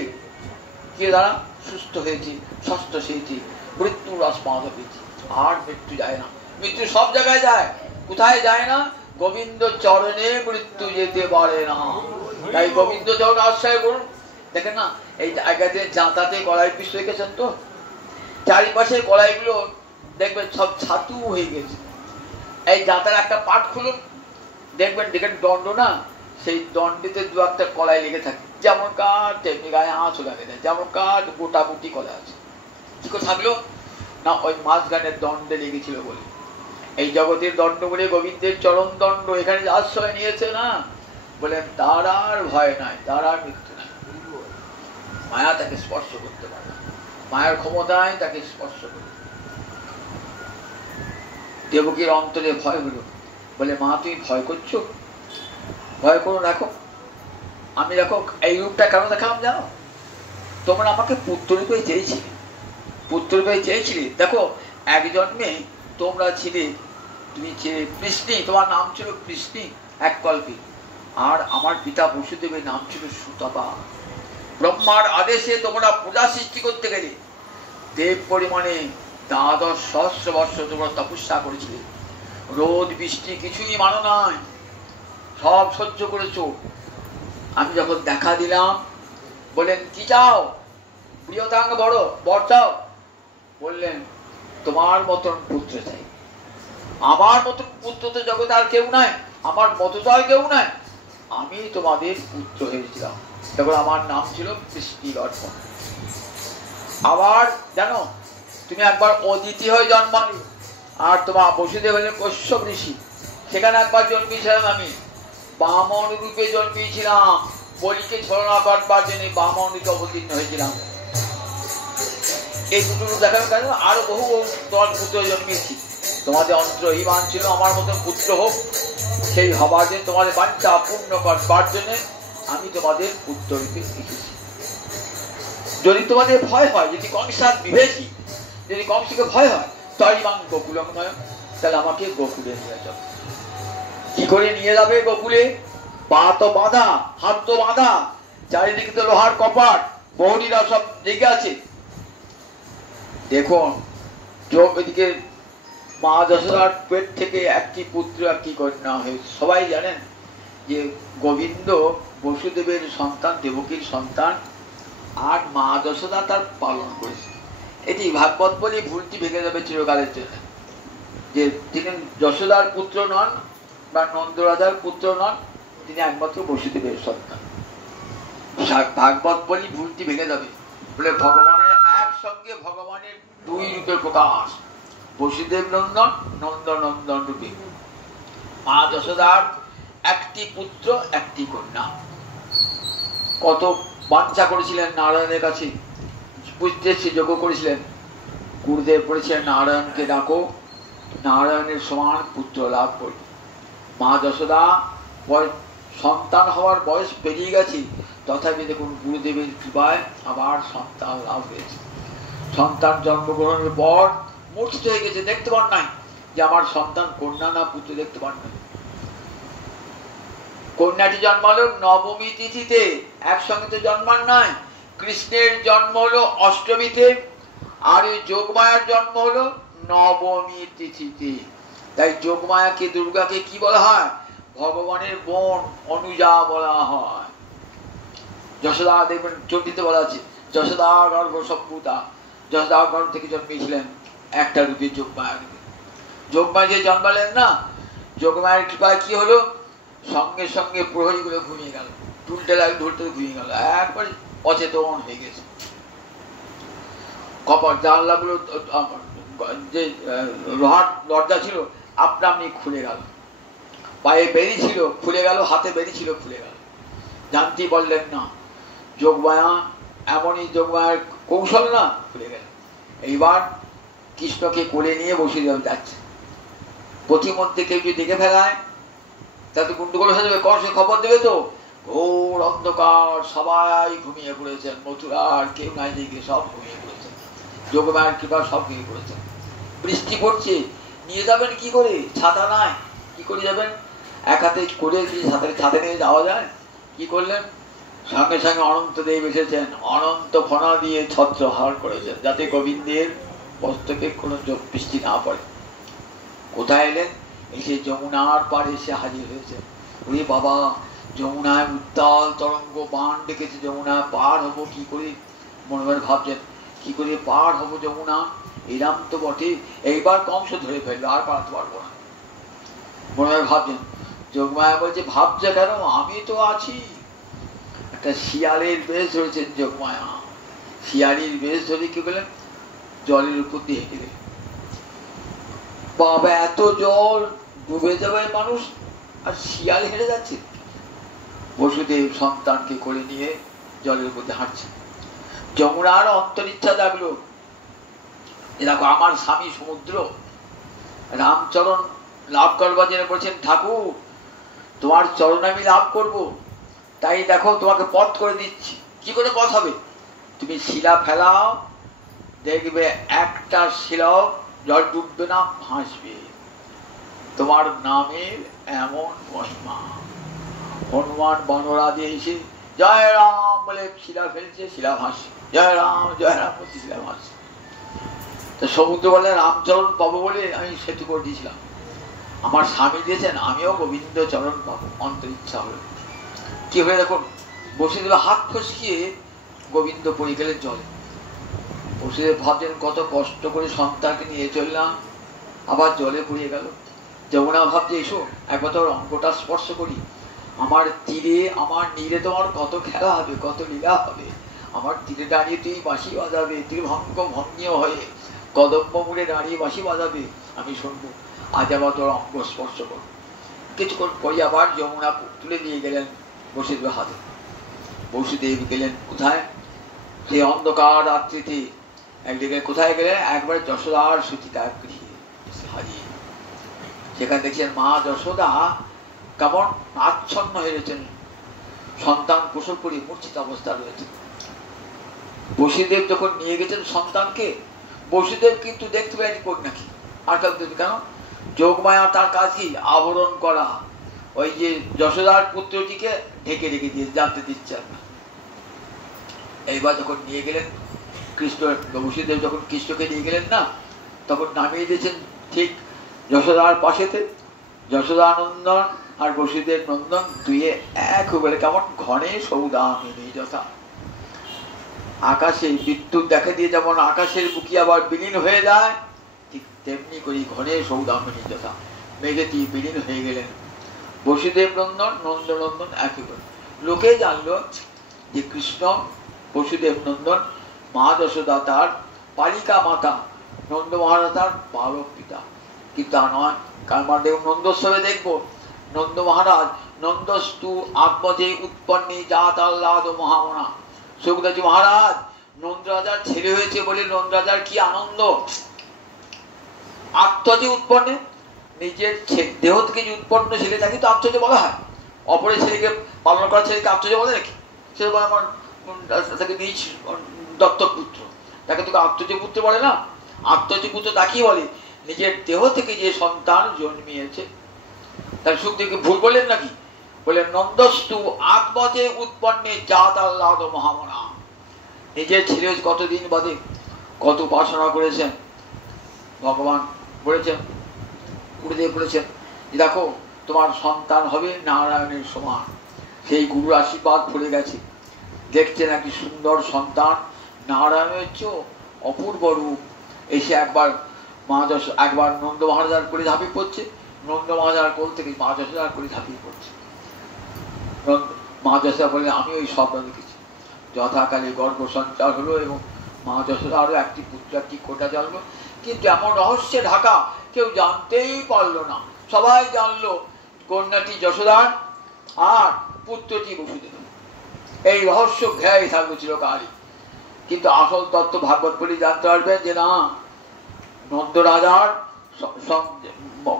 কে দ্বারা সুস্থ হয়েছে, স্বাস্থ্য হয়েছে, মৃত্যু রসমাদ পেয়েছে। আর মৃত্যু যায় না। মৃত্যু সব জায়গায় যায়, কোথায় যায় না? গোবিন্দ চরণে মৃত্যু যেতে পারে না। তাই গোবিন্দ চরণ আশ্রয় করুন। দেখেন না, এই জায়গাতে জাঁতাতে কড়াই পিস রেখেছেন তো, চারিপাশে কড়াইগুলো দেখবেন সব ছাতু হয়ে গেছে। এই জাঁতার একটা পাট খুলুন, দেখবেন দেখেন দণ্ড না, সেই দণ্ডেতে দু একটা কলাই লেগে থাকে। যেমন কাঠ তেমনি গায়ে আঁচও লাগে দেয়, যেমন কাঠ গোটা গুটি কলা আছে। কি করে থাকলো না? ওই মাঝখানের দণ্ডে লেগেছিল বলে। এই জগতের দণ্ড বলে গোবিন্দের চরণ দণ্ড এখানে আশ্রয় নিয়েছে না, বলেন তার আর ভয় নাই, তার আর মৃত্যু নাই। মায়া তাকে স্পর্শ করতে পারে, মায়ের ক্ষমতায় তাকে স্পর্শ করে। দেবকীর অন্তরে ভয় হলো, বলে মা তুমি ভয় করছো? ভয় করো, রাখো। আমি দেখো এই রূপটা কেন দেখালাম জানো? তোমরা আমাকে পুত্ররূপে চেয়েছিলে, পুত্ররূপে চেয়েছিলে। দেখো এক জন্মে তোমরা ছিলে, তুমি ছিলে কৃষ্ণী, তোমার নাম ছিল কৃষ্ণী এক কল্পে। আর আমার পিতা বসুদেবের নাম ছিল সুতপা। ব্রহ্মার আদেশে তোমরা পূজা সৃষ্টি করতে গেলে দেব পরিমাণে ১২,০০০ বর্ষ তোমরা তপস্যা করেছিলে। রোদ বৃষ্টি কিছুই মানো নাই, সব সহ্য করেছো। আমি যখন দেখা দিলাম, বললেন কি চাও? প্রিয়তাঙ্গ বড় বর চাও? বললেন তোমার মতন পুত্র চাই। আমার মতন পুত্র তো জগতে আর কেউ নাই, আমার মতো তো আর কেউ নাই। আমি তোমাদের পুত্র হয়েছিলাম, তখন আমার নাম ছিল কৃষ্ণগর্ভ। আবার জানো, তুমি একবার অদিতি হয়ে জন্মালে, আর তোমার বসুদেব হলেন কশ্যপ ঋষি, সেখানে একবার জন্মিয়েছিলাম আমি। বামন রূপে জন্মিয়েছিলাম, বলিকে ছলনা করবার জন্য বামন রূপে অবতীর্ণ হয়েছিলাম। এই দুটো রূপ দেখানো কেন? আরো বহু তোমার পুত্র জন্মিয়েছি। তোমাদের অন্তর্হিমান ছিল আমার মতন পুত্র হোক, সেই হবার জন্য তোমাদের বাঞ্ছা পূর্ণ করবার জন্য আমি তোমাদের পুত্র রূপে এসেছি। যদি তোমাদের ভয় হয়, যদি কংসার বিভেষী, যদি কংসকে ভয় হয়, তরিমাং গোকুলং নয়, তাহলে আমাকে গোকুলে নিয়ে যাবে। কি করে নিয়ে যাবে গোকুলে? পা তো বাঁধা, হাত তো বাঁধা, চারিদিকে তো লোহার কপাট, বহুরীরা সব জেগে আছে। দেখুন এদিকে মা যশোদার পেট থেকে একটি পুত্র একটি কন্যা হয়েছে। সবাই জানেন যে গোবিন্দ বসুদেবের সন্তান, দেবকীর সন্তান, আর মা যশোদা তার পালন করেছে। এটি ভাগবত বলে ভুলটি ভেঙে যাবে চিরকালের জন্য, যে তিনি যশোদার পুত্র নন বা নন্দরাজার পুত্র নন, তিনি একমাত্র বসুদেবের সন্তান। ভাগবত বলি ভুলটি ভেঙে যাবে। বলে ভগবানের একসঙ্গে ভগবানের দুই রূপের প্রকাশ, বসুদেব নন্দন, নন্দনন্দন রূপে। মা যশোদার একটি পুত্র একটি কন্যা। কত বাঞ্ছা করেছিলেন নারায়ণের কাছে, বুঝতে সে যোগ্য করেছিলেন। গুরুদেব বলেছিলেন নারায়ণকে ডাকো, নারায়ণের সমান পুত্র লাভ করবে। মা যশোদা সন্তান হওয়ার বয়স পেরিয়ে গেছে, তথাপি দেখুন গুরুদেবের কৃপায় আবার সন্তান লাভ হয়েছে। সন্তান জন্মগ্রহণের পর মূর্ছিত হয়ে গেছে, দেখতে পান নাই যে আমার সন্তান কন্যা না পুত্র, দেখতে পান নাই। কন্যাটি জন্মালো নবমী তিথিতে, একসঙ্গে তো জন্মান নাই। কৃষ্ণের জন্ম হলো অষ্টমীতে, আর এই যোগমায়ার জন্ম হলো নবমী তিথিতে। তাই যোগমায়াকে, দুর্গাকে কি বলা হয়? ভগবানের বোন, অনুজা বলা হয়। যশোদা দেখবেন চণ্ডীতে বলা আছে, যশোদা গর্ভ সম্ভূতা, যশোদা গর্ভ থেকে জন্মিয়েছিলেন একটা রূপে, যোগমায়া রূপে। যোগমায়া যে জন্মালেন না, যোগমায়ের কৃপায় কি হলো? সঙ্গে সঙ্গে প্রহরীগুলো ঘুমিয়ে গেল, টুলটে লাগে ধরতে ঘুমিয়ে গেল, একবার অচেতন হয়ে গেছে। কপাট জানলাগুলো যে লোহার দরজা ছিল আপনা আপনি খুলে গেল, পায়ে বেরি ছিল খুলে গেল, হাতে বেরি ছিল খুলে গেল। জানতেই বললেন না। যোগমায়া এমনই, যোগমায়ার কৌশল না, খুলে গেল। এইবার কৃষ্ণকে কোলে নিয়ে বসিয়ে দেওয়া যাচ্ছে। প্রতিমধ্যে কেউ যদি দেখে ফেলায় তাতে গন্ডগোল হয়ে যাবে, কংসে খবর দেবে তো। ঘোর অন্ধকার, সবাই ঘুমিয়ে পড়েছেন, মথুরার কেউ নাই দিকে সব ঘুমিয়ে পড়েছেন, যোগমায়ের কৃপা সব ঘুমিয়ে পড়েছেন। বৃষ্টি পড়ছে, নিয়ে যাবেন কি করে? ছাতা নাই, কি করে যাবেন? এক হাতে করে কি ছাতে নিয়ে যাওয়া যায়? কি করলেন? সঙ্গে সঙ্গে অনন্তদেব এসেছেন, অনন্ত ফনা দিয়ে ছত্রহার করেছেন যাতে গোবিন্দের বস্ত্রকে কোনো বৃষ্টি না পড়ে। কোথায় এলেন? এসে যমুনার পাড়ে এসে হাজির হয়েছে। ওরে বাবা, যমুনায় উত্তাল তরঙ্গ, বান ডেকেছে, যমুনায় পার হবো কি করে? মনে মনে ভাবছেন কি করে পার হবো যমুনা, এরাম তো বটে, এইবার কংস ধরে ফেললো, আর পারাতে পারবো না। মনে মনে ভাবছেন। যোগমায়া বলছে ভাবছে কেন, আমি তো আছি। একটা শিয়ালের বেশ ধরেছেন যোগমায়া, শিয়ালির বেশ ধরে কি করলেন? জলের উপর দিয়ে হেঁটে গেলেন। বাবা, এত জল, ডুবে যাবে মানুষ, আর শিয়াল হেঁটে যাচ্ছে। বসুদেব সন্তানকে করে নিয়ে জলের উপর দিয়ে হাঁটছে। যমুনার অন্তরিচ্ছা জাগলো, দেখো আমার স্বামী সমুদ্র, রামচরণ লাভ করবার জন্য বলছেন, ঠাকুর তোমার চরণ আমি লাভ করব, তাই দেখো তোমাকে পথ করে দিচ্ছি। কি করে পথ হবে? তুমি শিলা ফেলাও, দেখবে একটা শিলা জল ডুববে না, ভাসবে। তোমার নামের এমন মহিমা। হনুমান বনরাজে এসে জয় রাম বলে শিলা ফেলছে, শিলা ভাসছে, জয় রাম বলছে, শিলা ভাসছে। তো সমুদ্র বলে রামচরণ পাবো বলে আমি সেতু করে দিয়েছিলাম, আমার স্বামী দিয়েছেন, আমিও গোবিন্দ চরণ পাবো, অন্তরিচ্ছা হলো। কি হয়ে দেখুন, বসুদেব হাত ফসকিয়ে গোবিন্দ পড়ে গেলেন জলে। বসুদেব ভাবছেন কত কষ্ট করে সন্তানকে নিয়ে চললাম, আবার জলে পড়ে গেল। যমুনা ভাবছে এসো একবার তোর অঙ্গটা স্পর্শ করি, আমার তীরে আমার নীরে তোমার কত খেলা হবে, কত লীলা হবে। আমার তীরে দাঁড়িয়ে তুই বাঁশি বাজাবে, তীরভঙ্গ ভঙ্গীয় হয়ে কদম্ব মূলে দাঁড়িয়ে বাঁশি বাজাবে, আমি শুনবো। আজ আবার তোর অঙ্গ স্পর্শ কর। কিছুক্ষণ পরে আবার যমুনা তুলে দিয়ে গেলেন বসুদেবের হাতে। বসুদেব গেলেন কোথায়? সেই অন্ধকার রাত্রিতে একদিকে কোথায় গেলেন? একবার যশোদার সুচিতার গৃহে হাজির। সেখানে দেখছেন মা যশোদা কেমন আচ্ছন্ন হয়ে রয়েছেন, সন্তান কুশল করে মূর্ছিত অবস্থা রয়েছে। বসুদেব যখন নিয়ে গেছেন সন্তানকে, বসুদেব কিন্তু দেখতে পায়নি কই নাকি, আর কেন? যোগমায়া তার কাজ কি? আবরণ করা, ওই যে যশোদার পুত্রটিকে ঢেকে রেখে দিয়ে জানতে দিচ্ছে না। এইবার যখন নিয়ে গেলেন কৃষ্ণ, বসুদেব যখন কৃষ্ণকে নিয়ে গেলেন না, তখন নামিয়ে দিয়েছেন ঠিক যশোদার পাশেতে। যশোদানন্দন আর বসুদেব নন্দন দুয়ে এক বলে কেমন ঘনে সৌদামিনী যথা। আকাশে বিদ্যুৎ দেখা দিয়ে যেমন আকাশের বুকি আবার বিলীন হয়ে যায়, ঠিক তেমনি করি ঘনে সৌদামিনী যথা মেঘেটি বিলীন হয়ে গেলেন বসুদেব নন্দন নন্দনন্দন একেবারে। লোকে জানলো যে কৃষ্ণ বসুদেব নন্দন, মা যশোদা তার পালিকা মাতা, নন্দ মহারাজ তার বালক পিতা। কিন্তু তা নয়, কারণ নন্দোৎসবে দেখবো নন্দ মহারাজ নন্দস্তু আত্মজে উৎপন্নে জাত আহ্লাদ মহামনা। সুখদাজি মহারাজ নন্দ রাজার ছেলে হয়েছে বলে নন্দ রাজার কি আনন্দ। আত্মজে উৎপন্নে, নিজের দেহ থেকে যে উৎপন্ন ছেলে তাকে তো আত্মজে বলা হয়। অপরের ছেলেকে পালন করা ছেলেকে আত্মজে বলে নাকি? সে বলে আমার তাকে নিজ দত্তক পুত্র, তাকে তোকে আত্মজে পুত্র বলে না। আত্মজে পুত্র তাকেই বলে নিজের দেহ থেকে যে সন্তান জন্মিয়েছে। তার সুখদেবকে ভুল বললেন নাকি? বলে নন্দস্তু আত্মজে উৎপন্নে জাত আহ্লাদ মহামনা। নিজের ছেলে কতদিন বাদে কত উপাসনা করেছেন ভগবান, বলেছেন গুরুদেব বলেছেন যে দেখো তোমার সন্তান হবে নারায়ণের সমান। সেই গুরুর আশীর্বাদ ভুলে গেছে, দেখছে নাকি সুন্দর সন্তান, নারায়ণের চেয়েও অপূর্ব রূপ। এসে একবার একবার নন্দ মহারাজার করে ঝাঁপিয়ে পড়ছে, নন্দ মহারাজার কোল থেকে মা যশোদার করে ঝাঁপিয়ে পড়ছে। মা যশোদা বললেন আমি ওই স্বপ্ন দেখেছি। যথাকালে গর্ভ সঞ্চার হলো এবং মা যশোদা আরো একটি পুত্র একটি কোটা জানলো, কিন্তু এমন রহস্যে ঢাকা কেউ জানতেই পারলো না। সবাই জানলো কন্যাটি যশোদার আর পুত্রটি বসুদেব। এই রহস্য ঘেরাই থাকলো চিরকালই। কিন্তু আসল তত্ত্ব ভাগবত বলে জানতে পারবেন যে না, নন্দ রাজার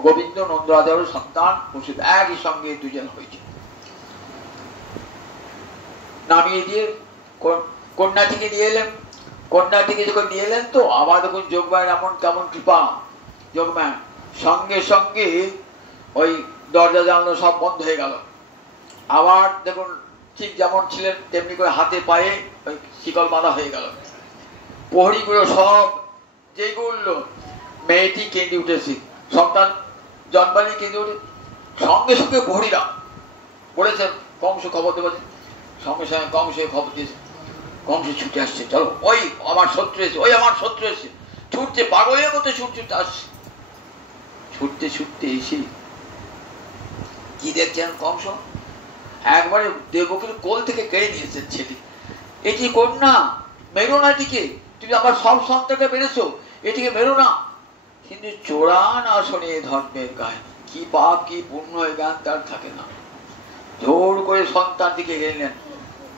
গোবিন্দ নন্দ রাজার সন্তান বসুদেব একই সঙ্গে দুজন হয়েছে। নামিয়ে দিয়ে কন্যাটিকে নিয়ে এলেন। কন্যাটিকে যখন নিয়ে এলেন তো আবার দেখুন যোগমায়ের এমন কেমন কৃপা। যোগমায় সঙ্গে সঙ্গে ওই দরজা জানলা সব বন্ধ হয়ে গেল। আবার দেখুন ঠিক যেমন ছিলেন তেমনি করে হাতে পায়ে ওই শিকল বাঁধা হয়ে গেল। প্রহরীগুলো সব যেগুলো মেয়েটি কেঁদে উঠেছে, সন্তান জন্মানি কেঁদে উঠে, সঙ্গে সঙ্গে প্রহরীরা বলেছেন কংস খবর দেবে, সঙ্গে সঙ্গে কংসে খবর দিয়েছে। কংস ছুটে আসছে, চলো ওই আমার শত্রু এসে, ওই আমার শত্রু এসে, ছুটছে পাগলের মতো ছুটতে আসছে। ছুটতে ছুটতে এসে কি দেখছেন কংস একবারে দেবকীর কোল থেকে কেড়ে নিয়েছেন ছেলে। এটি কন্যা, মেরো না এটিকে, তুমি আমার সব সন্তানকে মেরেছো, এটিকে মেরো না। কিন্তু চোরা না শোনে ধর্মের গায়ে, কি পাপ কি পুণ্য জ্ঞান তার থাকে না। জোর করে সন্তানটিকে গেলেন,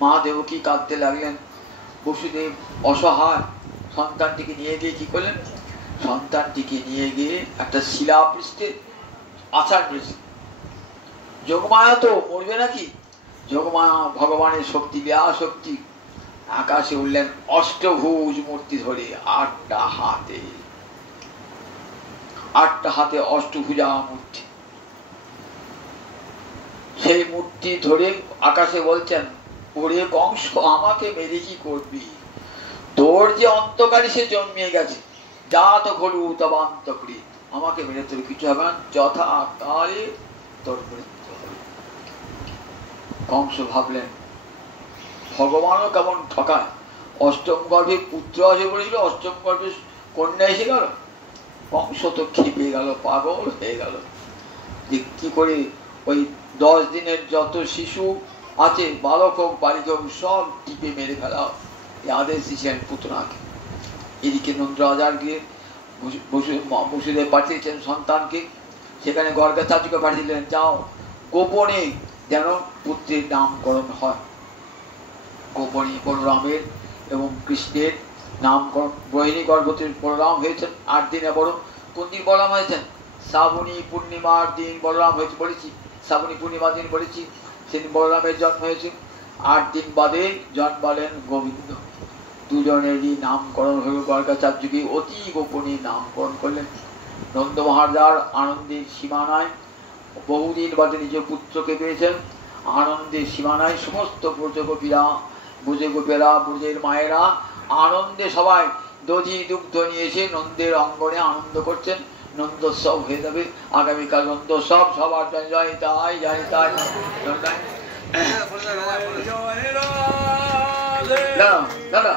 মা দেবকী কাঁদতে লাগলেন। বসুদেব অসহায় সন্তানটিকে নিয়ে গিয়ে কি করলেন, সন্তানটিকে নিয়ে গিয়ে একটা শিলা পৃষ্ঠে আছাড় করেছে। যোগমায়া তো মরবে নাকি, যোগমায়া ভগবানের শক্তি বিয়া শক্তি আকাশে উঠলেন অষ্টভুজ মূর্তি ধরে, আটটা হাতে অষ্টভুজা মূর্তি। সেই মূর্তি ধরে আকাশে বলছেন, ওরে কংস আমাকে মেরে কি করবি, তোর যে অন্তকারী সে জন্মিয়ে গেছে, যা তো ঘটু তবান্তকৃ, আমাকে মেরে তোর কিছু হবে না, যথা কালে তোর মৃত্যু হবে। কংস ভাবলেন ভগবানও কেমন ঠকায়, অষ্টম গর্ভে পুত্র আসে বলেছিল, অষ্টম গর্ভে কন্যা এসে গেল। কংস তো খেপে গেল, পাগল হয়ে গেল। কি করে ওই 10 দিনের যত শিশু আছে, বালক হোক বালিক হোক, সব টিপে মেরে ফেলা আদেশ দিয়েছেন পুতনাকে। এদিকে নন্দ রাজার গিয়ে বসুদেব পাঠিয়েছেন সন্তানকে, সেখানে গর্গাচার্যকে পাঠিয়েছিলেন, যাও গোপনে যেন পুত্রের নামকরণ হয়। গোপনে বলরামের এবং কৃষ্ণের নামকরণ, রোহিণী গর্ভবতী বলরাম হয়েছেন 8 দিনে। বড় কোন দিন বলরাম হয়েছেন, শ্রাবণী পূর্ণিমার দিন বলরাম হয়েছে বলেছি, শ্রাবণী পূর্ণিমার দিন বলেছি, সেদিন বলরামের জন্ম হয়েছে। 8 দিন বাদে জন্মালেন গোবিন্দ। দুজনেরই নামকরণ হল, গর্গাচার্যকে অতি গোপনে নামকরণ করলেন। নন্দ মহারাজার আনন্দের সীমা নাই, বহুদিন বাদে নিজ পুত্রকে পেয়েছেন, আনন্দের সীমা নাই। সমস্ত ব্রজগোপীরা, ব্রজগোপেরা, ব্রজের মায়েরা আনন্দে সবাই দধি দুগ্ধ নিয়ে এসে নন্দের অঙ্গনে আনন্দ করছেন। নন্দোৎসব হয়ে যাবে আগামীকাল, নন্দোৎসব। সবার জয় জয় তাই জয় তাই। দাদা দাদা